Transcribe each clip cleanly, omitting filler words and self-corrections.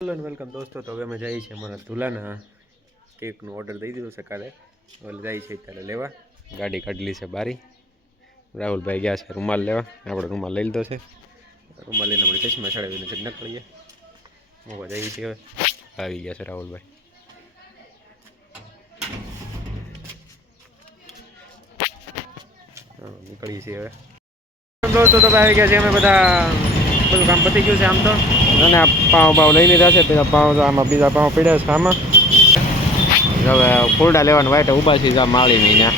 Hello and welcome દોસ્તો. તો હવે અમે જઈએ છીએ અમારા તુલાના કેકનો ઓર્ડર દઈ દીધો છે કાલે. એટલે જાય છે ત્યારે લેવા. ગાડી કાઢલી છે બારી. રાહુલભાઈ ગયા છે રૂમાલ લેવા. આપણે રૂમાલ લઈ લીધો છે. રૂમાલ લઈને આપણે ચશ્મા ચડાવીને જ નીકળીએ. મોવા જઈએ છીએ હવે. આવી ગયા છે રાહુલભાઈ. નીકળીએ છીએ હવે દોસ્તો. તો આવી ગયા છે અમે બધા. બધું કામ પતી ગયું છે આમ તો. અને આ પાઉં લઈ લીધા છે. પેલા પાઉં આમાં બીજા પાઉં પડ્યા છે આમાં. હવે ફૂલડા લેવાનું વાઈટ ઊભા છે આ માળીની ત્યાં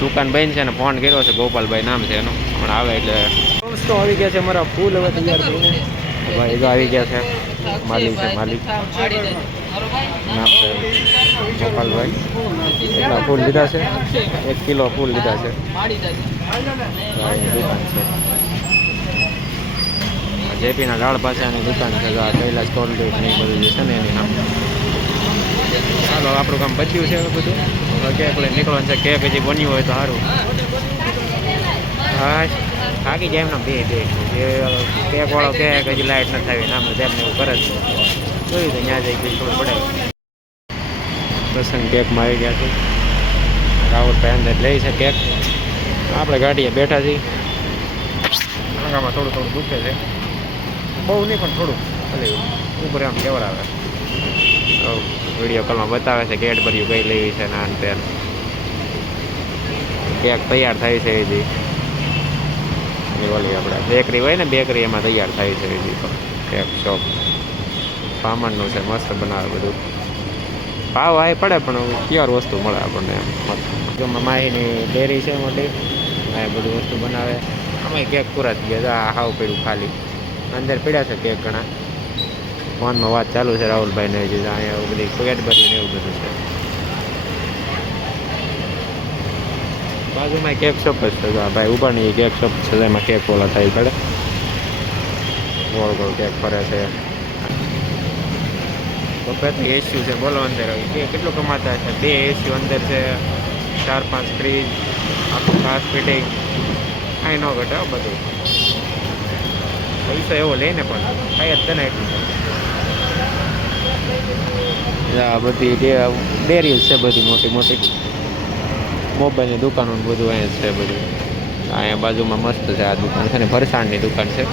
દુકાન બંધ છે ને ફોન કર્યો છે. ગોપાલભાઈ નામ છે એનું. હમણાં આવે એટલે દોસ્તો આવી ગયા છે અમારા ફૂલ હવે તૈયાર થઈને. ભાઈ જો આવી ગયા છે. માલિક છે માલિક નામ છે ગોપાલભાઈ. એટલા ફૂલ લીધા છે. 1 કિલો ફૂલ લીધા છે. દુકાન છે જેપીના ગાળ પાછાની દુકાન છે. કૈલાસ કોલ્ડ્રિંક ને બધું જે છે ને એની નામ. ચાલો આપણું કામ પત્યું છે બધું. કેક લઈને નીકળવાનું છે. કેક હજી બન્યું હોય તો સારું. હા થાકી જાય એમને બે કેક વાળો કેક હજી લાઇટ નથી આવી નામ તેમને એવું કરે છે. જોયું તો ત્યાં જઈ ગઈ થોડું પડે. પ્રસંગ કેકમાં આવી ગયા છે. રાહુલભાઈ અંદર લે છે કેક. આપણે ગાડીએ બેઠા છીએ. આગામાં થોડું થોડું દુખે છે. બહુ નહીં પણ થોડું ખાલી ઉપર આમ કેવડાવે. વિડીયો કોલમાં બતાવે છે કેડબરી કઈ લેવી છે ને આન તેન. કેક તૈયાર થાય છે હજી. ઓલી આપણે બેકરી હોય ને બેકરી એમાં તૈયાર થાય છે હજી તો. કેક શોપ સામાનનું છે મસ્ત બનાવે બધું. ભાવ આવી પડે પણ પ્યોર વસ્તુ મળે આપણને. જો માહીની ડેરી છે મોટી. આ બધું વસ્તુ બનાવે. આમાં કેક પૂરા થઈ ગયા. હાવ પડ્યું ખાલી. અંદર પડ્યા છે કેક ઘણા. ફોનમાં વાત ચાલુ છે રાહુલભાઈને. અહીંયા બધી કેડબરી ને એવું બધું છે. બાજુમાં કેક શોપ જ છે. ભાઈ ઉપર ની કેક શોપ છે. એમાં કેક ઓલા થાય પડે. ગોળ ગોળ કેક ફરે છે. વખત એસયુ છે બોલો અંદર. કેટલું કમાતા છે. 2 એસયુ અંદર છે. 4-5 ફ્રીજ. આખું ખાસ ફિટિંગ. કાંઈ ન ઘટે બધું. પૈસા એવો લઈને પણ કાંઈ જ તને એટલું. બધી ડેરી છે બધી મોટી મોટી. મોબાઈલની દુકાનો બધું અહીંયા છે બધું. અહીંયા બાજુમાં મસ્ત છે આ દુકાન છે ને ફરસાણની દુકાન છે.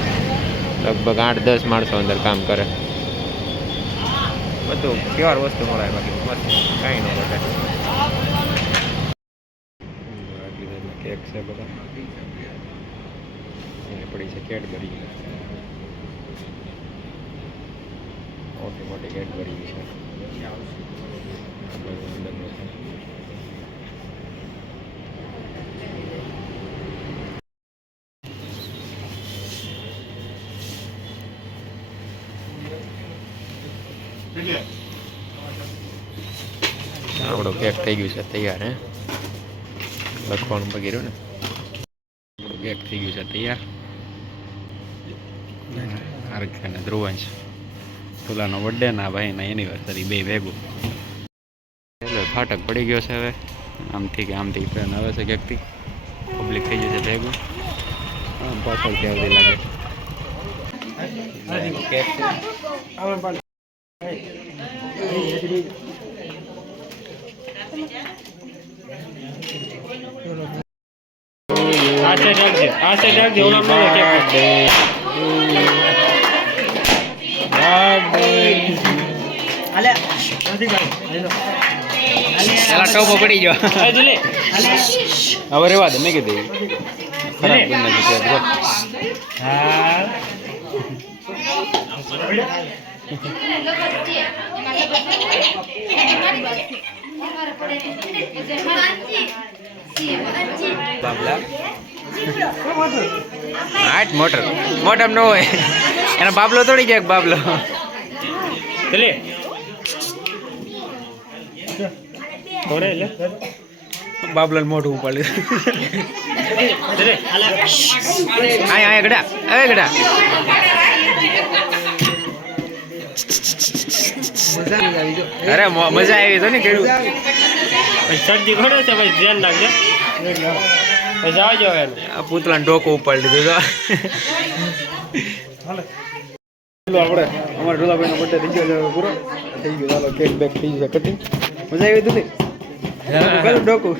લગભગ 8-10 માણસો અંદર કામ કરે. બધું પ્યોર વસ્તુ મળે બાકી મસ્ત કાંઈ ન ઘટે. કેક છે બધા. પડી છે કેડબરી. મોટી મોટી કેડબરી છે. આપણો કેક થઈ ગયું છે તૈયાર. લખવાનું વગેરે ને કેક થઈ ગયું છે તૈયાર. આરક્ષણ ધ્રુવંશ તુલાનો બર્થડે ના ભાઈના એનિવર્સરી બે ભેગું. એટલે ફાટક પડી ગયો છે હવે. આમથી કે આમથી ટ્રેન આવે છે ક્યાંકથી. પબ્લિક થઈ જશે ભેગું. આમ પાછળથી આવતી લાગે. કેક ટોપો પડી ગયો. હવે રેવા દે મેં કીધું ખરાબ કરી નાખ્યું. મોટર મોટર ન હોય એનો બાબલો તોડી જાય. બાબલો બાબલો મોઢું ઉપાડી. આયા ગડા હવે ગડા. અરે મજા આવી તો ને કેવું. શરદી ઘડે છે ભાઈ ધ્યાન રાખજે. જાવજો આ પૂતળાને ડોકો ઉપાડી દીધું. આપણે અમારા ઢોલાભાઈનો બર્થડે થઈ ગયો છે પૂરો થઈ ગયો ચાલો કેક બેક થઈ ગયો કટિંગ મજા આવી હતી કયું ડોકું